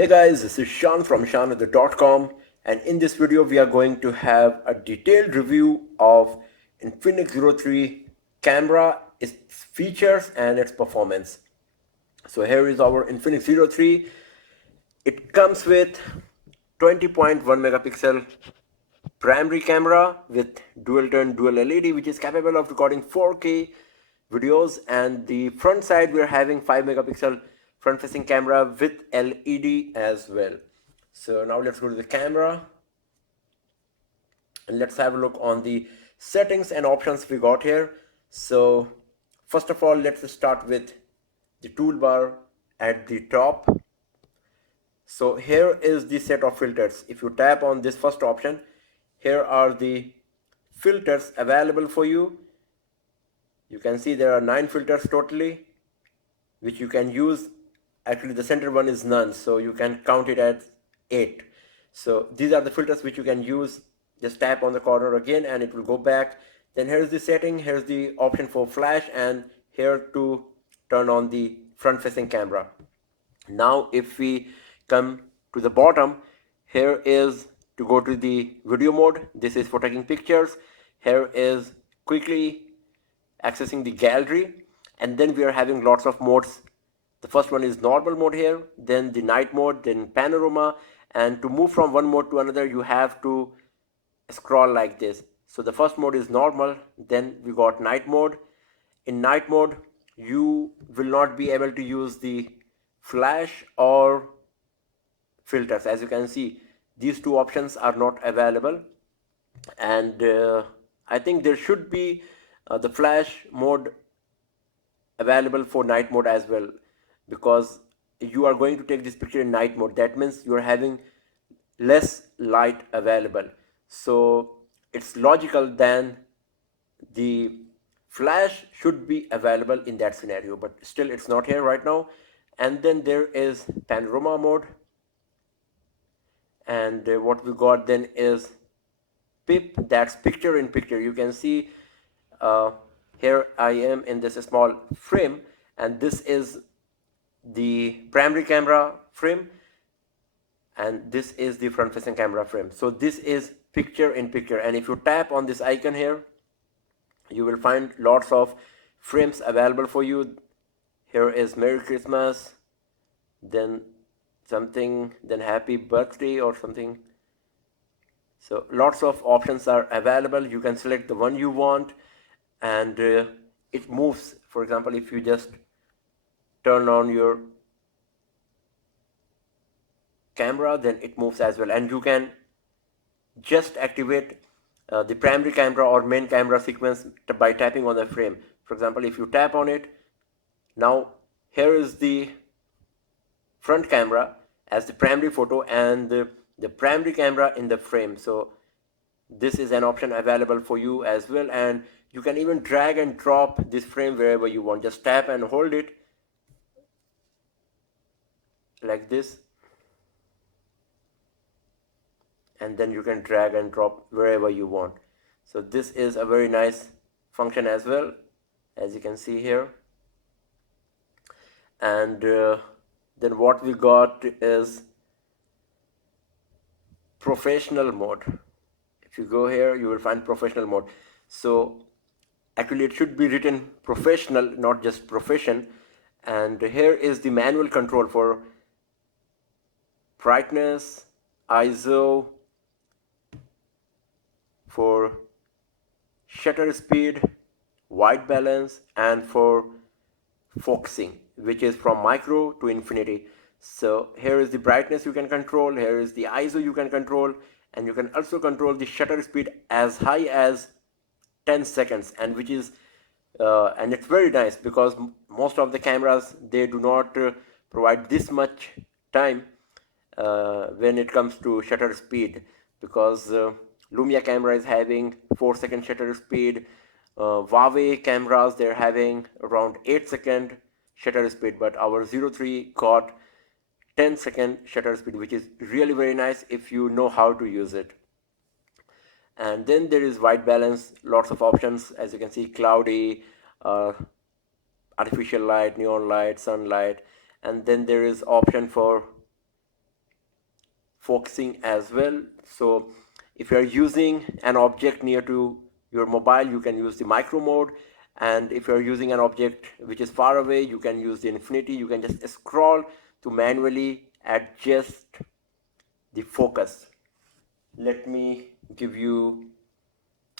Hey guys, this is Shan from shanwither.com, and in this video we are going to have a detailed review of Infinix Zero 3 camera, its features and its performance. So here is our Infinix Zero 3. It comes with 20.1 megapixel primary camera with dual turn dual LED, which is capable of recording 4K videos, and the front side we're having 5 megapixel front facing camera with LED as well. So now let's go to the camera and let's have a look on the settings and options we got here. So first of all, let's start with the toolbar at the top. So here is the set of filters. If you tap on this first option, here are the filters available for you. You can see there are 9 filters totally, which you can use. Actually the center one is none, so you can count it as 8. So these are the filters which you can use. Just tap on the corner again and it will go back. Then here's the setting, here's the option for flash, and here to turn on the front facing camera. Now if we come to the bottom, here is to go to the video mode. This is for taking pictures. Here is quickly accessing the gallery, and then we are having lots of modes. The first one is normal mode here, then the night mode, then panorama, and to move from one mode to another you have to scroll like this. So the first mode is normal, then we got night mode. In night mode you will not be able to use the flash or filters. As you can see, these two options are not available, and I think there should be the flash mode available for night mode as well, because you are going to take this picture in night mode. That means you are having less light available, so it's logical then the flash should be available in that scenario, but still it's not here right now. And then there is panorama mode, and what we got then is pip, that's picture in picture. You can see here I am in this small frame, and this is the primary camera frame, and this is the front facing camera frame. So this is picture in picture, and if you tap on this icon here you will find lots of frames available for you. Here is Merry Christmas, then something, then happy birthday or something. So lots of options are available. You can select the one you want, and it moves. For example, if you just turn on your camera, then it moves as well, and you can just activate the primary camera or main camera sequence by tapping on the frame. For example, if you tap on it, now here is the front camera as the primary photo and the primary camera in the frame. So this is an option available for you as well, and you can even drag and drop this frame wherever you want. Just tap and hold it like this, and then you can drag and drop wherever you want. So this is a very nice function as well, as you can see here. And then what we got is professional mode. If you go here you will find professional mode. So actually it should be written professional, not just profession. And here is the manual control for brightness, ISO, for shutter speed, white balance, and for focusing, which is from micro to infinity. So here is the brightness you can control, here is the ISO you can control, and you can also control the shutter speed as high as 10 seconds, and which is and it's very nice because most of the cameras, they do not provide this much time when it comes to shutter speed, because Lumia camera is having 4-second shutter speed. Huawei cameras, they're having around 8-second shutter speed, but our Zero 3 got 10-second shutter speed, which is really very nice if you know how to use it. And then there is white balance, lots of options, as you can see, cloudy, artificial light, neon light, sunlight, and then there is option for focusing as well. So if you are using an object near to your mobile, you can use the micro mode, and if you are using an object which is far away, you can use the infinity. You can just scroll to manually adjust the focus. Let me give you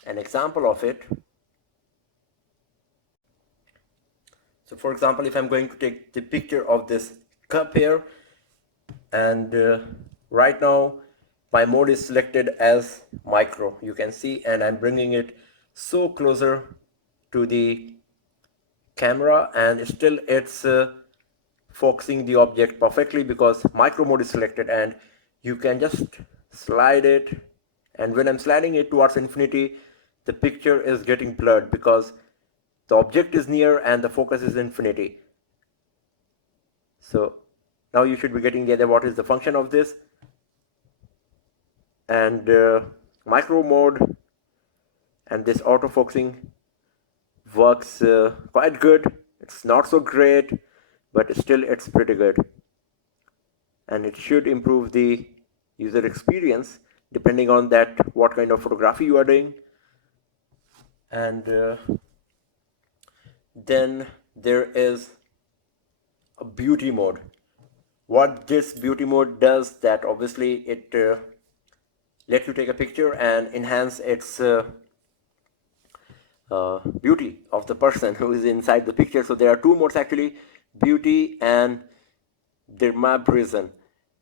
an example of it. So for example, if I'm going to take the picture of this cup here, and right now my mode is selected as micro, you can see, and I'm bringing it so closer to the camera, and still it's focusing the object perfectly because micro mode is selected. And you can just slide it, and when I'm sliding it towards infinity, the picture is getting blurred because the object is near and the focus is infinity. So now you should be getting the idea what is the function of this. And micro mode and this autofocusing works quite good. It's not so great, but still it's pretty good, and it should improve the user experience depending on that what kind of photography you are doing. And then there is a beauty mode. What this beauty mode does, that obviously it lets you take a picture and enhance its beauty of the person who is inside the picture. So there are two modes actually, beauty and dermabrasion.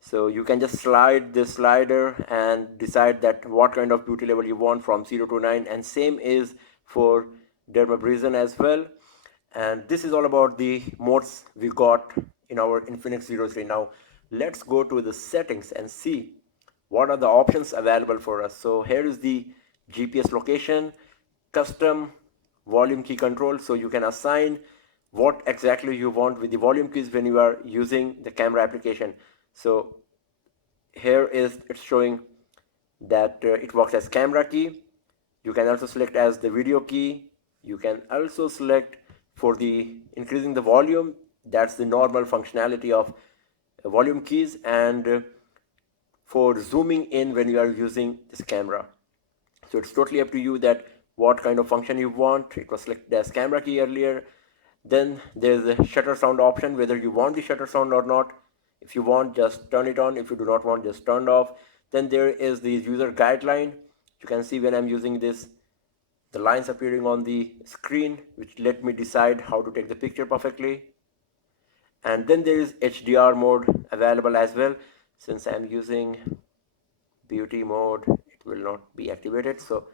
So you can just slide this slider and decide that what kind of beauty level you want from 0 to 9, and same is for dermabrasion as well. And this is all about the modes we got in our Infinix Zero 3. Now let's go to the settings and see what are the options available for us. So here is the GPS location, custom volume key control. So you can assign what exactly you want with the volume keys when you are using the camera application. So here is it's showing that it works as camera key. You can also select as the video key. You can also select for the increasing the volume, that's the normal functionality of volume keys, and for zooming in when you are using this camera. So it's totally up to you that what kind of function you want. It was selected as camera key earlier. Then there's a shutter sound option, whether you want the shutter sound or not. If you want, just turn it on. If you do not want, just turn it off. Then there is the user guideline. You can see when I'm using this, the lines appearing on the screen, which let me decide how to take the picture perfectly. And then there is HDR mode available as well. Since I'm using beauty mode, it will not be activated. So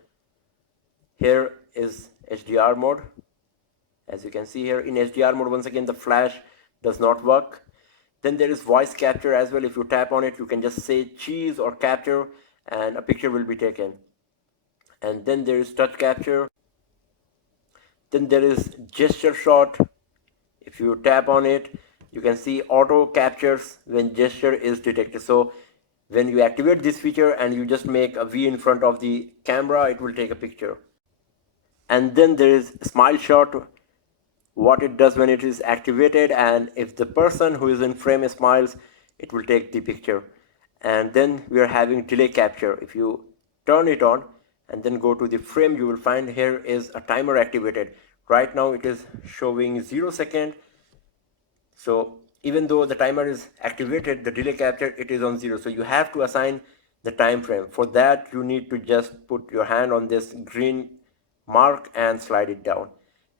here is HDR mode. As you can see here in HDR mode, once again the flash does not work. Then there is voice capture as well. If you tap on it, you can just say cheese or capture and a picture will be taken. And then there is touch capture. Then there is gesture shot. If you tap on it, you can see auto captures when gesture is detected. So when you activate this feature and you just make a V in front of the camera, it will take a picture. And then there is smile shot, what it does when it is activated, and if the person who is in frame smiles, it will take the picture. And then we are having delay capture. If you turn it on and then go to the frame, you will find here is a timer activated. Right now it is showing 0 second. So even though the timer is activated, the delay capture, it is on 0. So you have to assign the time frame. For that, you need to just put your hand on this green mark and slide it down.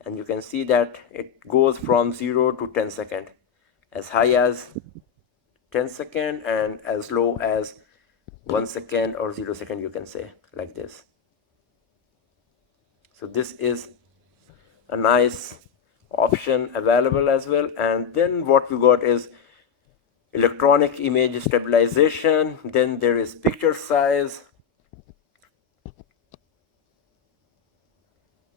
And you can see that it goes from 0 to 10 second, as high as 10 second and as low as 1 second or 0 second, you can say like this. So this is a nice option available as well. And then what we got is electronic image stabilization. Then there is picture size.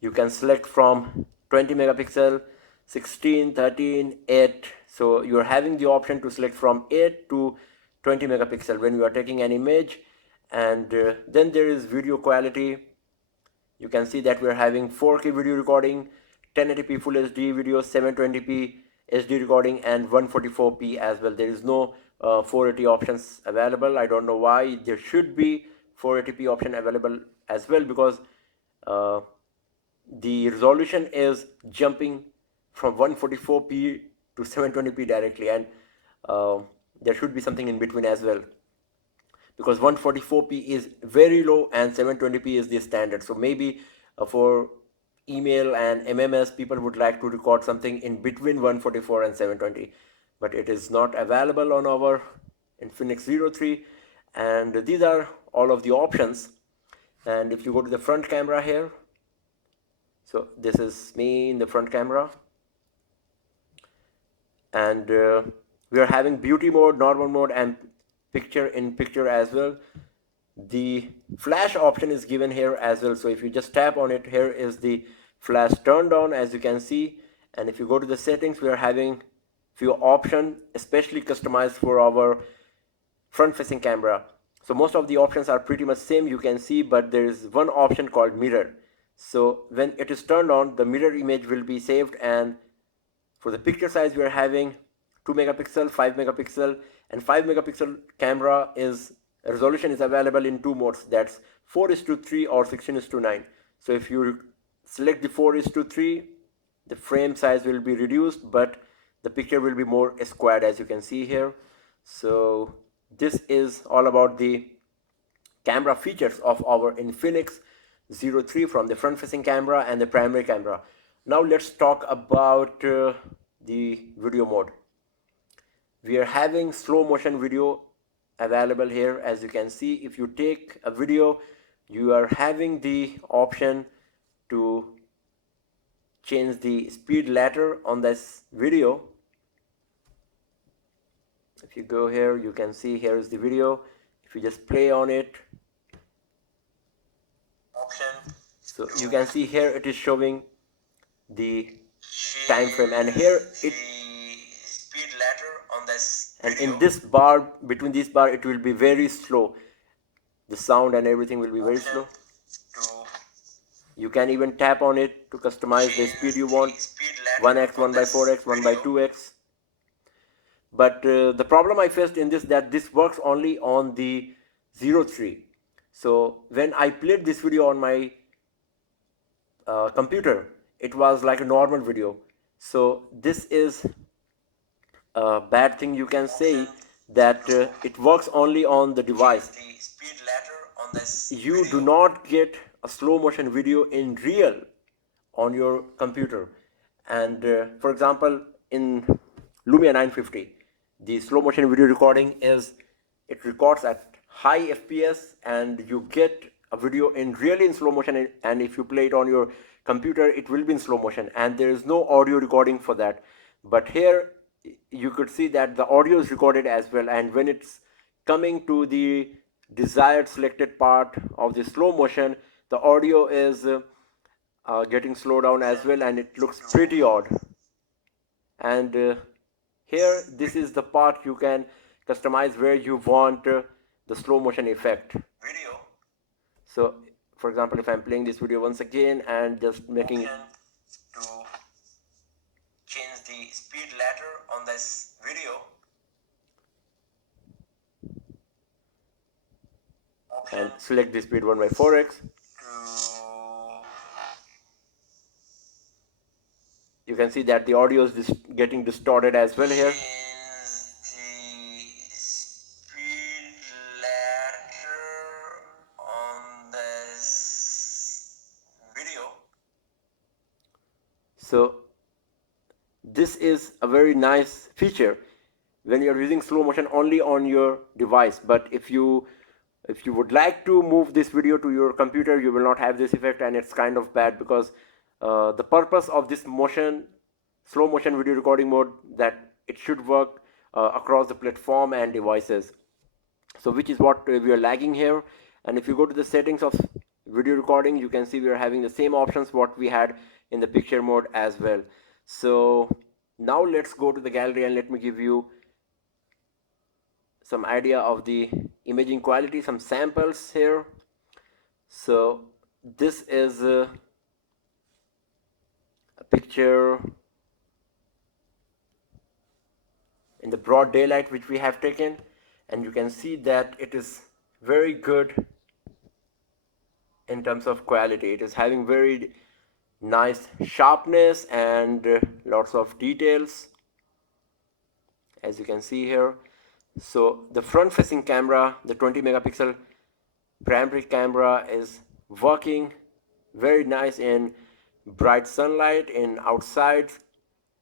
You can select from 20 megapixel, 16, 13, 8. So you're having the option to select from 8 to 20 megapixel when you are taking an image. And then there is video quality. You can see that we're having 4K video recording, 1080p full HD video, 720p HD recording, and 144p as well. There is no 480 options available. I don't know why. There should be 480p option available as well, because uh, the resolution is jumping from 144p to 720p directly, and uh, there should be something in between as well, because 144p is very low and 720p is the standard. So maybe for email and MMS, people would like to record something in between 144 and 720, but it is not available on our Infinix Zero 3. And these are all of the options. And if you go to the front camera here, so this is me in the front camera, and we are having beauty mode, normal mode, and picture in picture as well. The flash option is given here as well, so if you just tap on it, here is the flash turned on, as you can see. And if you go to the settings, we are having few options especially customized for our front facing camera. So most of the options are pretty much same, you can see, but there is one option called mirror. So when it is turned on, the mirror image will be saved. And for the picture size, we are having 2 megapixel, 5 megapixel, and 5 megapixel camera is resolution is available in two modes, that's 4:3 or 16:9. So if you select the 4:3, the frame size will be reduced, but the picture will be more squared, as you can see here. So this is all about the camera features of our Infinix Zero 3 from the front facing camera and the primary camera. Now let's talk about the video mode. We are having slow motion video available here, as you can see. If you take a video, you are having the option to change the speed ladder on this video. If you go here, you can see here is the video. If you just play on it, so you can see here it is showing the time frame, and here it speed ladder on this video. And in this bar, between this bar, it will be very slow. The sound and everything will be very slow. You can even tap on it to customize the speed you want, 1x, 1/4x, 1/2x. But the problem I faced in this, that this works only on the Zero 3. So when I played this video on my computer, it was like a normal video. So this is a bad thing, you can say, that it works only on the device. You do not get a slow motion video in real on your computer. And for example, in Lumia 950, the slow motion video recording is, it records at high FPS, and you get a video in really in slow motion, and if you play it on your computer, it will be in slow motion, and there is no audio recording for that. But here you could see that the audio is recorded as well, and when it's coming to the desired selected part of the slow motion, the audio is getting slowed down as well, and it looks pretty odd. And here, this is the part you can customize where you want the slow motion effect. So for example, if I'm playing this video once again and just making it to change the speed ladder on this video, and select the speed 1/4x, you can see that the audio is getting distorted as well here. So this is a very nice feature when you're using slow motion only on your device. But if you would like to move this video to your computer, you will not have this effect, and it's kind of bad, because the purpose of this slow motion video recording mode, that it should work across the platform and devices. So which is what we are lagging here. And if you go to the settings of video recording, you can see we are having the same options what we had in the picture mode as well. So now let's go to the gallery, and let me give you some idea of the imaging quality, some samples here. So this is a picture in the broad daylight which we have taken, and you can see that it is very good in terms of quality. It is having very nice sharpness and lots of details, as you can see here. So the front facing camera, the 20 megapixel primary camera, is working very nice in bright sunlight, in outside,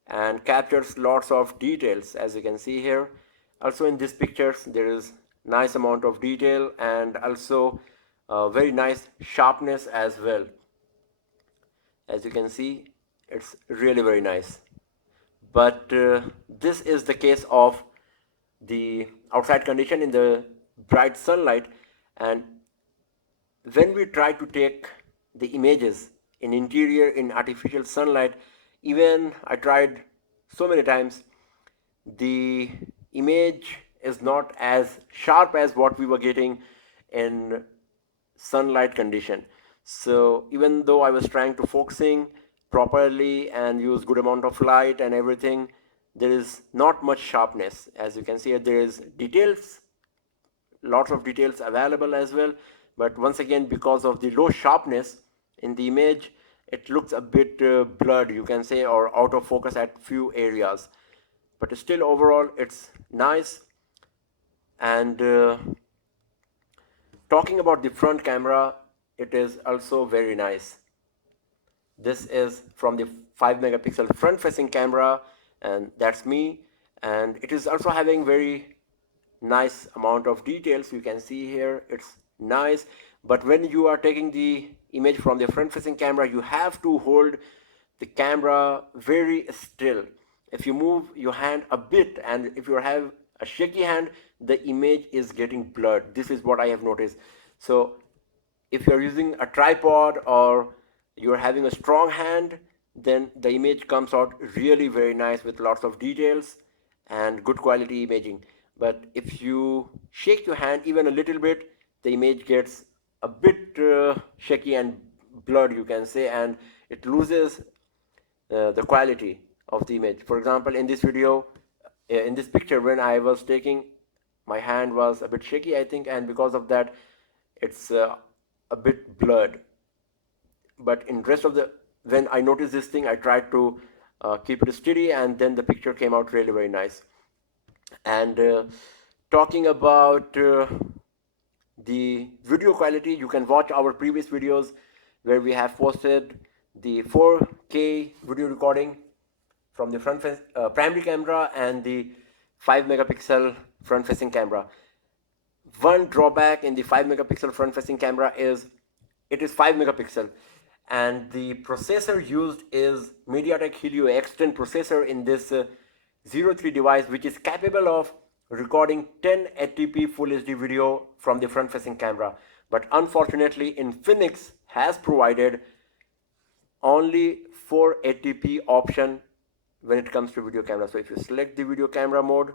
and captures lots of details, as you can see here. Also in these pictures there is nice amount of detail and also very nice sharpness as well. As you can see, it's really very nice. But this is the case of the outside condition in the bright sunlight, and when we try to take the images in interior in artificial sunlight, even I tried so many times, the image is not as sharp as what we were getting in sunlight condition. So even though I was trying to focusing properly and use good amount of light and everything, there is not much sharpness. As you can see, there is details, lots of details available as well, but once again, because of the low sharpness in the image, it looks a bit blurred, you can say, or out of focus at few areas. But still overall it's nice. And talking about the front camera, it is also very nice. This is from the 5 megapixel front facing camera, and that's me. And it is also having very nice amount of details. You can see here it's nice, but when you are taking the image from the front facing camera, you have to hold the camera very still. If you move your hand a bit and if you have a shaky hand, the image is getting blurred. This is what I have noticed. So if you're using a tripod or you're having a strong hand, then the image comes out really very nice with lots of details and good quality imaging. But if you shake your hand even a little bit, the image gets a bit shaky and blurred, you can say, and it loses the quality of the image. For example, in this video, in this picture, when I was taking, my hand was a bit shaky, I think, and because of that it's a bit blurred. But in rest of the, when I noticed this thing, I tried to keep it steady, and then the picture came out really very nice. And talking about the video quality, you can watch our previous videos where we have posted the 4K video recording from the front primary camera and the 5 megapixel front facing camera. One drawback in the 5 megapixel front facing camera is it is 5 megapixel, and the processor used is MediaTek Helio X10 processor in this 03 device, which is capable of recording 1080p full HD video from the front facing camera. But unfortunately, Infinix has provided only 480p option when it comes to video camera. So if you select the video camera mode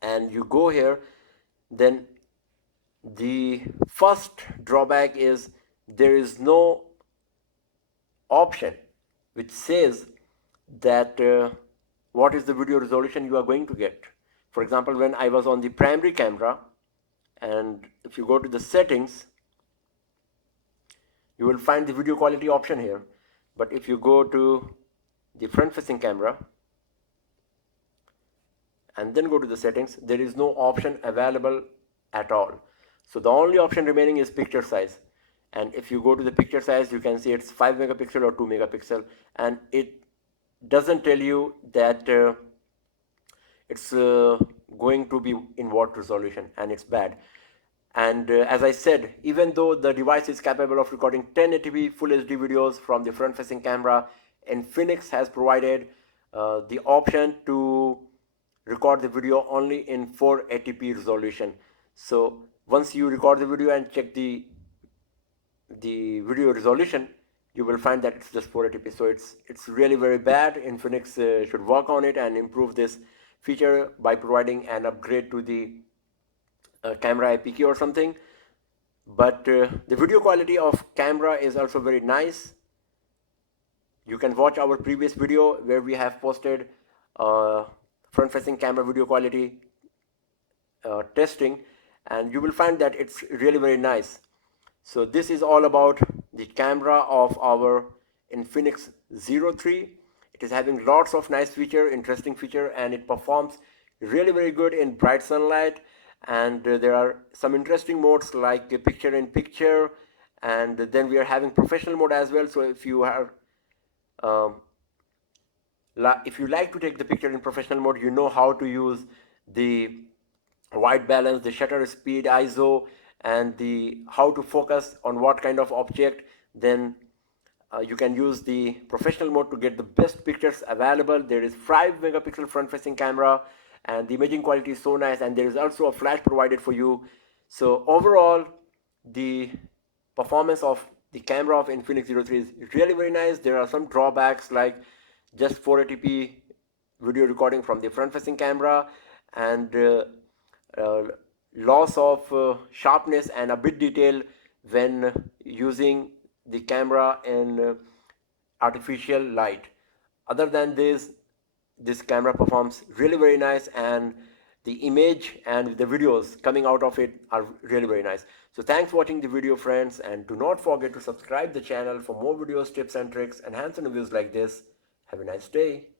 and you go here, then the first drawback is there is no option which says that what is the video resolution you are going to get. For example, when I was on the primary camera, and if you go to the settings, you will find the video quality option here. But if you go to the front facing camera and then go to the settings, there is no option available at all. So the only option remaining is picture size. And if you go to the picture size, you can see it's 5 megapixel or 2 megapixel, and it doesn't tell you that it's going to be in what resolution, and it's bad. And as I said, even though the device is capable of recording 1080p full HD videos from the front facing camera, Infinix has provided the option to record the video only in 480p resolution. So once you record the video and check the video resolution, you will find that it's just 480p. So it's really very bad. Infinix should work on it and improve this feature by providing an upgrade to the camera APK or something. But the video quality of camera is also very nice. You can watch our previous video where we have posted front facing camera video quality testing, and you will find that it's really very nice. So this is all about the camera of our Infinix Zero 3. It is having lots of nice feature, interesting feature, and it performs really very good in bright sunlight. And there are some interesting modes like picture in picture, and then we are having professional mode as well. So if you are um, if you like to take the picture in professional mode, you know how to use the white balance, the shutter speed, ISO, and the how to focus on what kind of object. Then you can use the professional mode to get the best pictures available. There is 5 megapixel front facing camera, and the imaging quality is so nice, and there is also a flash provided for you. So overall, the performance of the camera of Infinix Zero 3 is really very nice. There are some drawbacks like just 480p video recording from the front facing camera, and uh, loss of sharpness and a bit detail when using the camera in artificial light. Other than this camera performs really very nice, and the image and the videos coming out of it are really very nice. So thanks for watching the video, friends, and do not forget to subscribe the channel for more videos, tips and tricks, and hands-on reviews like this. Have a nice day.